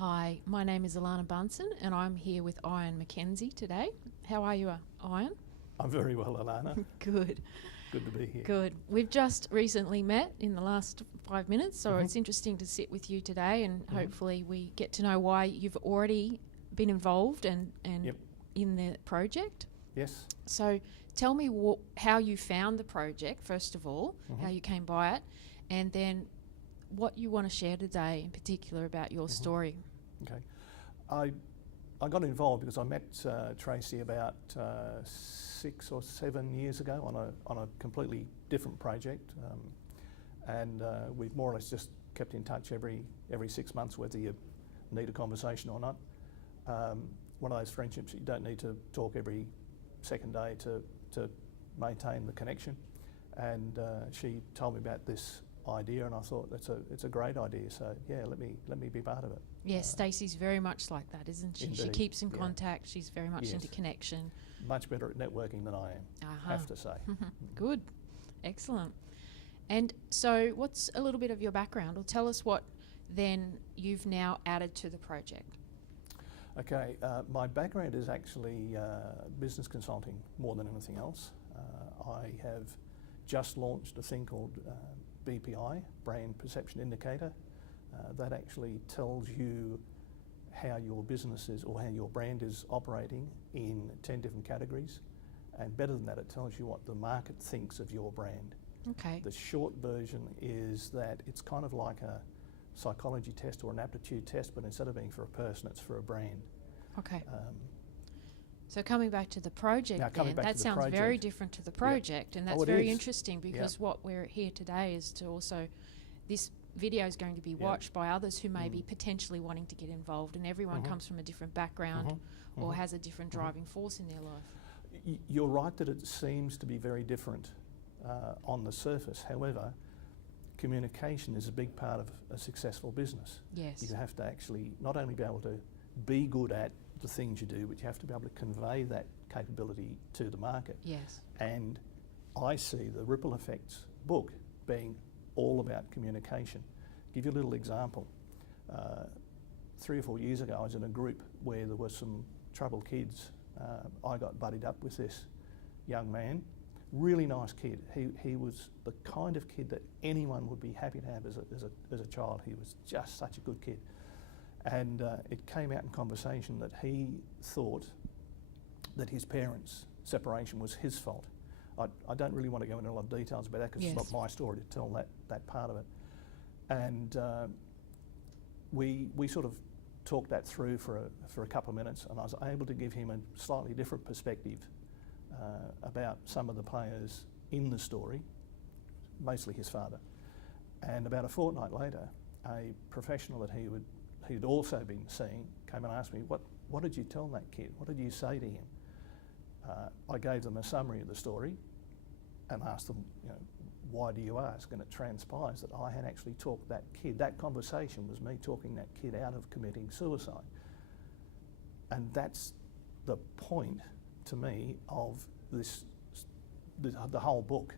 Hi, my name is Alana Bunsen and I'm here with Iain MacKenzie today. How are you, Iain? I'm very well, Alana. Good. Good to be here. Good. We've just recently met in the last 5 minutes, so it's interesting to sit with you today and hopefully we get to know why you've already been involved and in the project. Yes. So tell me how you found the project, first of all, how you came by it, and then what you want to share today in particular about your story. Okay. I got involved because I met Tracy about 6 or 7 years ago on a completely different project, and we've more or less just kept in touch every 6 months, whether you need a conversation or not. One of those friendships you don't need to talk every second day to maintain the connection, and she told me about this idea and I thought it's a great idea, so yeah, let me be part of it. Yes, Stacey's very much like that, isn't she? Indeed, she keeps in contact, she's very much into connection. Much better at networking than I am, have to say. Good, excellent. And so what's a little bit of your background, or tell us what then you've now added to the project? Okay, my background is actually business consulting more than anything else. I have just launched a thing called BPI, Brand Perception Indicator. That actually tells you how your business is or how your brand is operating in 10 different categories. And better than that, it tells you what the market thinks of your brand. Okay. The short version is that it's kind of like a psychology test or an aptitude test, but instead of being for a person, it's for a brand. Okay. So coming back to the project then, that sounds very different to the project, and that's very interesting because what we're here today is to also, this video is going to be watched by others who may be potentially wanting to get involved, and everyone comes from a different background or has a different driving force in their life. You're right that it seems to be very different on the surface. However, communication is a big part of a successful business. Yes. You have to actually not only be able to be good at the things you do, but you have to be able to convey that capability to the market. Yes. And I see the Ripple Effects book being all about communication. Give you a little example. 3 or 4 years ago, I was in a group where there were some troubled kids. I got buddied up with this young man, really nice kid. He was the kind of kid that anyone would be happy to have as a child. He was just such a good kid. And it came out in conversation that he thought that his parents' separation was his fault. I don't really want to go into a lot of details about that because it's not my story to tell that part of it. And we sort of talked that through for a couple of minutes, and I was able to give him a slightly different perspective about some of the players in the story, mostly his father. And about a fortnight later, a professional that he'd also been seeing came and asked me, what did you tell that kid? What did you say to him? I gave them a summary of the story and asked them, why do you ask? And it transpires that I had actually talked that kid, that conversation was me talking that kid out of committing suicide. And that's the point to me of the whole book.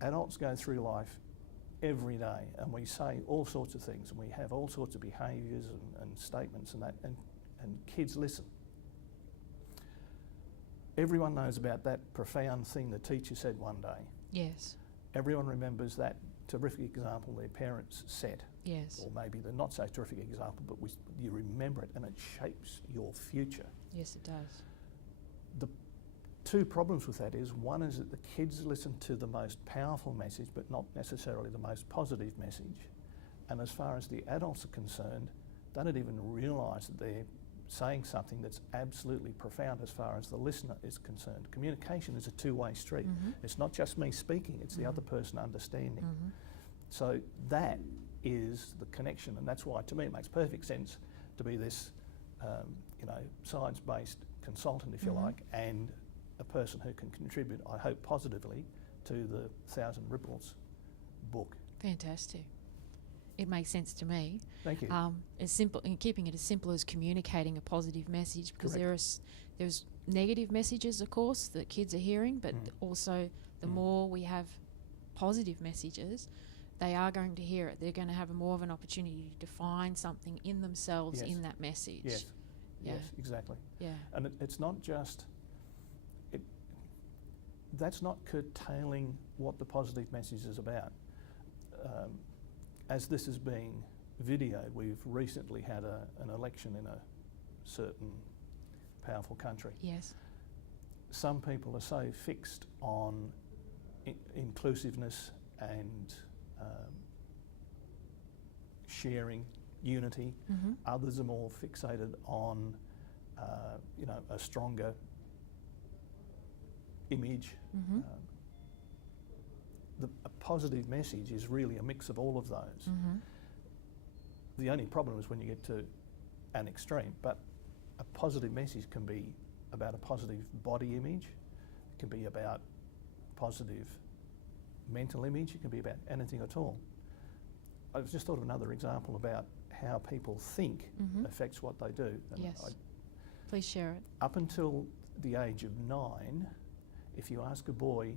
Adults go through life every day and we say all sorts of things and we have all sorts of behaviours and statements and that, and kids listen. Everyone knows about that profound thing the teacher said one day. Yes. Everyone remembers that terrific example their parents set. Yes. Or maybe the not so terrific example, but you remember it and it shapes your future. Yes, it does. The 2 problems with that is, one is that the kids listen to the most powerful message but not necessarily the most positive message. And as far as the adults are concerned, they don't even realise that they're saying something that's absolutely profound as far as the listener is concerned. Communication is a 2-way street. It's not just me speaking, it's the other person understanding. So that is the connection, and that's why to me it makes perfect sense to be this science-based consultant, if you like, and a person who can contribute, I hope positively, to the 1,000 Ripples book. Fantastic. It makes sense to me. Thank you. As simple, and keeping it as simple as communicating a positive message, because there's negative messages, of course, that kids are hearing, but also the more we have positive messages, they are going to hear it. They're going to have more of an opportunity to find something in themselves in that message. Yes. Yes, exactly. Yeah. And it's not just, that's not curtailing what the positive message is about. As this is being videoed, we've recently had an election in a certain powerful country. Yes. Some people are so fixed on inclusiveness and sharing, unity. Others are more fixated on, a stronger image. A positive message is really a mix of all of those. The only problem is when you get to an extreme, but a positive message can be about a positive body image, it can be about positive mental image, it can be about anything at all. I've just thought of another example about how people think affects what they do. And yes. Please share it. Up until the age of 9, if you ask a boy,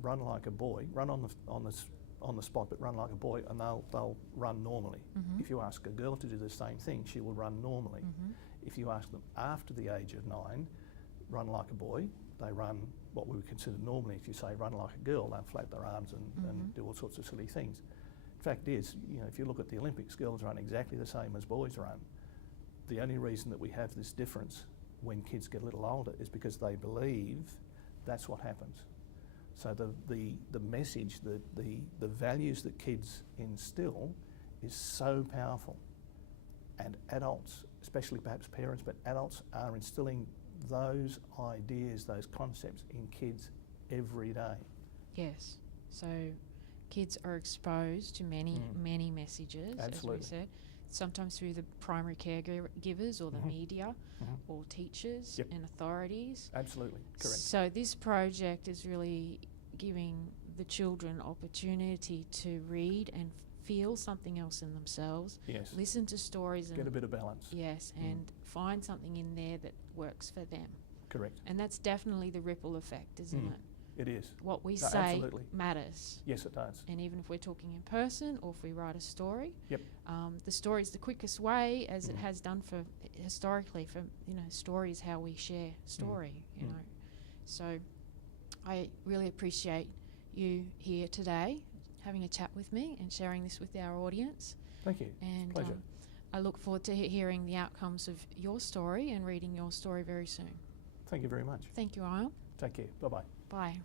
run like a boy, run on the spot, but run like a boy, and they'll run normally. If you ask a girl to do the same thing, she will run normally. If you ask them after the age of 9, run like a boy, they run what we would consider normally. If you say run like a girl, they'll flap their arms and do all sorts of silly things. Fact is, if you look at the Olympics, girls run exactly the same as boys run. The only reason that we have this difference when kids get a little older is because they believe that's what happens. So the message, the values that kids instill is so powerful. And adults, especially perhaps parents, but adults are instilling those ideas, those concepts in kids every day. Yes. So kids are exposed to many messages, Absolutely. as we said, sometimes through the primary caregivers or the media or teachers and authorities. Absolutely, correct. So this project is really giving the children opportunity to read and feel something else in themselves. Yes. Listen to stories. Get a bit of balance. Yes, and find something in there that works for them. Correct. And that's definitely the ripple effect, isn't it? It is. What we say absolutely matters. Yes, it does. And even if we're talking in person or if we write a story, Yep. The story is the quickest way, as it has done for historically. For story is how we share story. You know, so I really appreciate you here today, having a chat with me and sharing this with our audience. Thank you. And pleasure. I look forward to hearing the outcomes of your story and reading your story very soon. Thank you very much. Thank you, Iain. Take care. Bye-bye. Bye.